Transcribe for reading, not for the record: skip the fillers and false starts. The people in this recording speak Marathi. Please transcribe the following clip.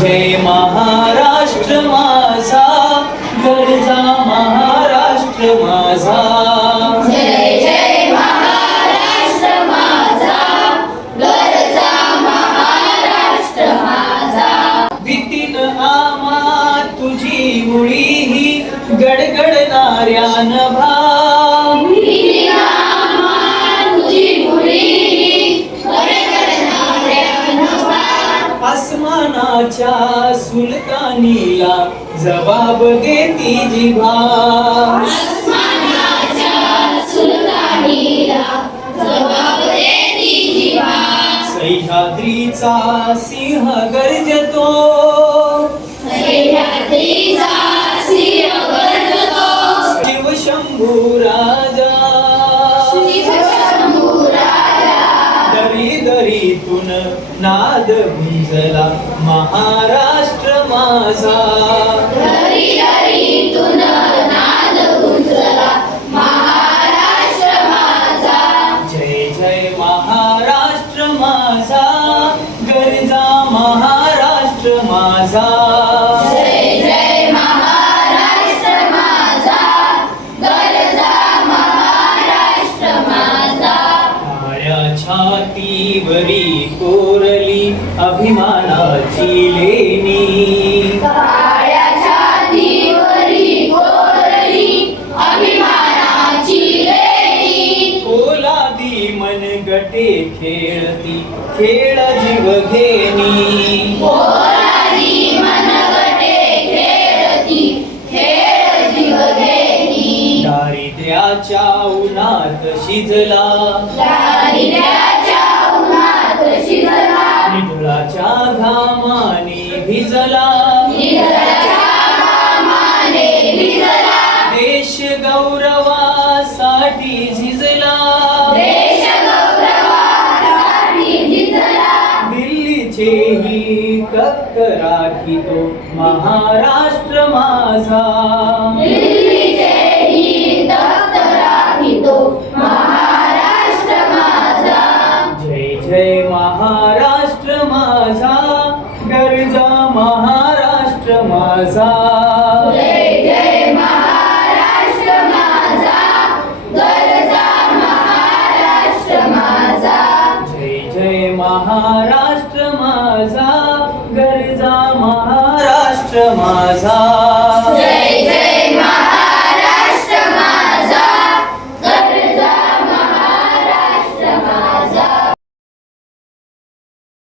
जय महाराष्ट्र माझा, गरजा महाराष्ट्र माझा. जय जय महाराष्ट्र माझा, गरजा महाराष्ट्र माझा. भीतीन आम्हा तुझी मुळी ही गडगडणाऱ्या नभा. आसमानाच्या सुलतानीला जबाब देती जिव्हा. आसमानाच्या सुलतानीला जबाब देती जिव्हा. सह्याद्रीचा सिंह गर्जतो, सह्याद्रीचा सिंह गर्जतो. शिवशंभू राजा, शिवशंभू राजा. दरी दरीतून नाद गुंजला महाराष्ट्र माझा. दरी दरीतून नाद गुंजला महाराष्ट्र माझा. जय जय महाराष्ट्र माझा, गरजा महाराष्ट्र माझा. जय जय महाराष्ट्र माझा, गरजा महाराष्ट्र माझा. काळ्या छातीवरी कोरली अभिमानाची लेणी. काळ्या छातीवरी कोरली अभिमानाची लेणी. पोलादी मनगटे खेळती खेळ जीव घेणी. पोलादी मनगटे खेळती खेळ जीव घेणी. दारिद्र्याच्या उन्हात शिजला, दारिद्र्याच्या उन्हात शिजला. निधळाच्या घामाने भिजला. निधळाच्या घामाने भिजला. देश गौरवासाठी झिजला. देश गौरवासाठी झिजला. दिल्लीचेही तख्त राखितो महाराष्ट्र माझा. दिल्लीचेही तख्त राखितो महाराष्ट्र माझा. जय जय महाराष्ट्र माझा, गरजा महाराष्ट्र माझा. जय जय महाराष्ट्र माझा, गरजा महाराष्ट्र माझा. जय जय महाराष्ट्र माझा, गरजा महाराष्ट्र माझा.